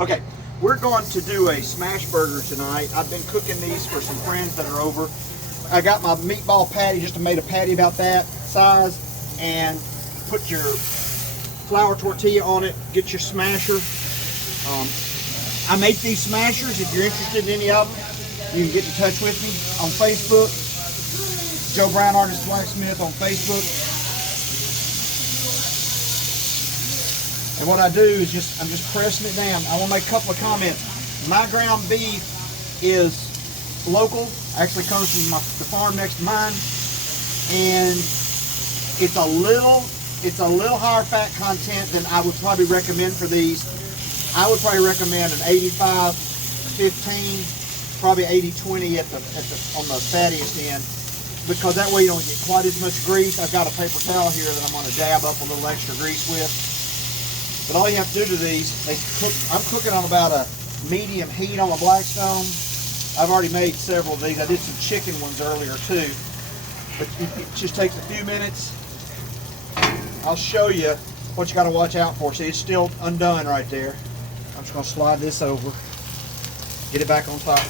Okay, we're going to do a smash burger tonight. I've been cooking these for some friends that are over. I got my meatball patty, just made a patty about that size, and put your flour tortilla on it, get your smasher. I make these smashers. If you're interested in any of them, you can get in touch with me on Facebook. Joe Brown Artist Blacksmith on Facebook. And what I do is I'm just pressing it down. I want to make a couple of comments. My ground beef is local, actually comes from the farm next to mine, and it's a little higher fat content than I would probably recommend for these. I would probably recommend an 85-15, probably 80-20 on the fattiest end, because that way you don't get quite as much grease. I've got a paper towel here that I'm going to dab up a little extra grease with. But all you have to do to these, I'm cooking on about a medium heat on a Blackstone. I've already made several of these. I did some chicken ones earlier too. But it just takes a few minutes. I'll show you what you got to watch out for. See, it's still undone right there. I'm just going to slide this over, get it back on top.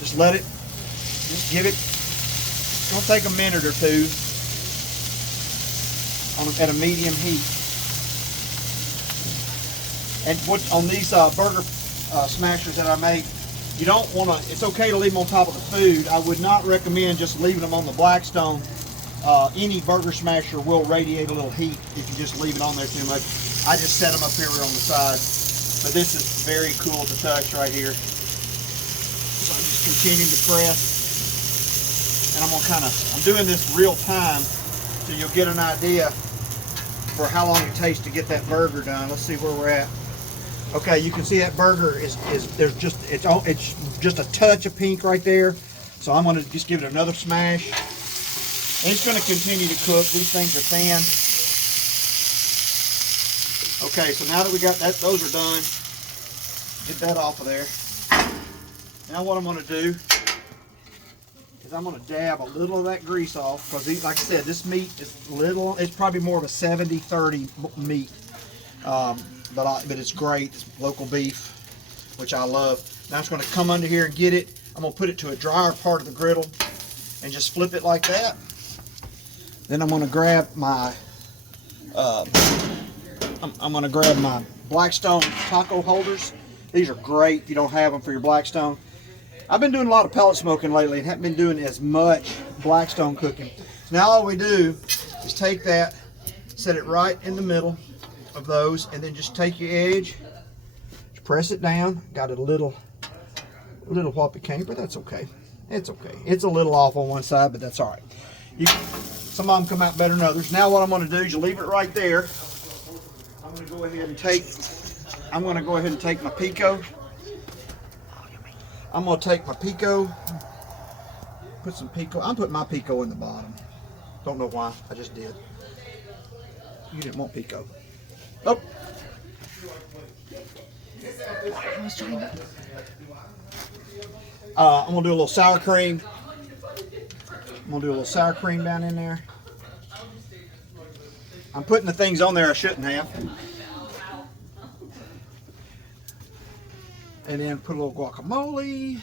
Just let it, just give it. It's going to take a minute or two at a medium heat. And on these burger smashers that I make, you don't want to, it's okay to leave them on top of the food. I would not recommend just leaving them on the Blackstone. Any burger smasher will radiate a little heat if you just leave it on there too much. I just set them up here on the side. But this is very cool to touch right here. So I'm just continuing to press. And I'm doing this real time so you'll get an idea for how long it takes to get that burger done. Let's see where we're at. Okay, you can see that burger it's just a touch of pink right there. So I'm going to just give it another smash. And it's going to continue to cook. These things are thin. Okay, so now that we got that, those are done. Get that off of there. Now what I'm going to do is I'm going to dab a little of that grease off, because like I said, this meat is little. It's probably more of a 70-30 meat, but it's great. It's local beef, which I love. Now I'm just going to come under here and get it. I'm going to put it to a drier part of the griddle and just flip it like that. Then I'm going to grab my I'm going to grab my Blackstone taco holders. These are great if you don't have them for your Blackstone. I've been doing a lot of pellet smoking lately and haven't been doing as much Blackstone cooking. So now all we do is take that, set it right in the middle of those, and then just take your edge, just press it down. Got it a little whoppy cane, but that's okay. It's okay. It's a little off on one side, but that's all right. Some of them come out better than others. Now what I'm going to do is you leave it right there. I'm going to go ahead and take my pico. I'm going to take my pico, put some pico. I'm putting my pico in the bottom. Don't know why, I just did. You didn't want pico. Nope. I'm going to do a little sour cream. I'm going to do a little sour cream down in there. I'm putting the things on there I shouldn't have. And then put a little guacamole.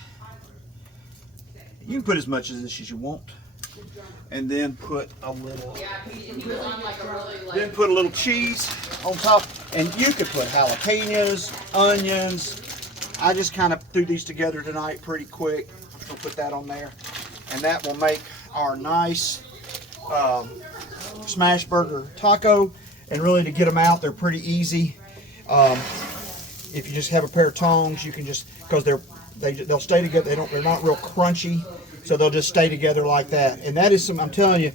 You can put as much of this as you want. And then put a little, cheese on top. And you could put jalapenos, onions. I just kind of threw these together tonight pretty quick. I'm just going to put that on there. And that will make our nice smash burger taco. And really, to get them out, they're pretty easy. If you just have a pair of tongs, you can just, because they'll stay together. They're not real crunchy, so they'll just stay together like that. And that is I'm telling you,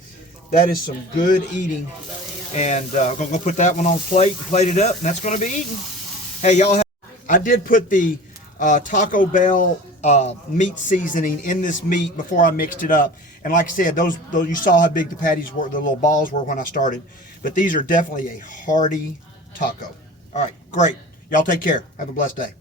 that is some good eating. And I'm going to put that one on a plate and plate it up, and that's going to be eaten. Hey, y'all, I did put the Taco Bell meat seasoning in this meat before I mixed it up. And like I said, those you saw how big the patties were, the little balls were when I started. But these are definitely a hearty taco. All right, great. Y'all take care. Have a blessed day.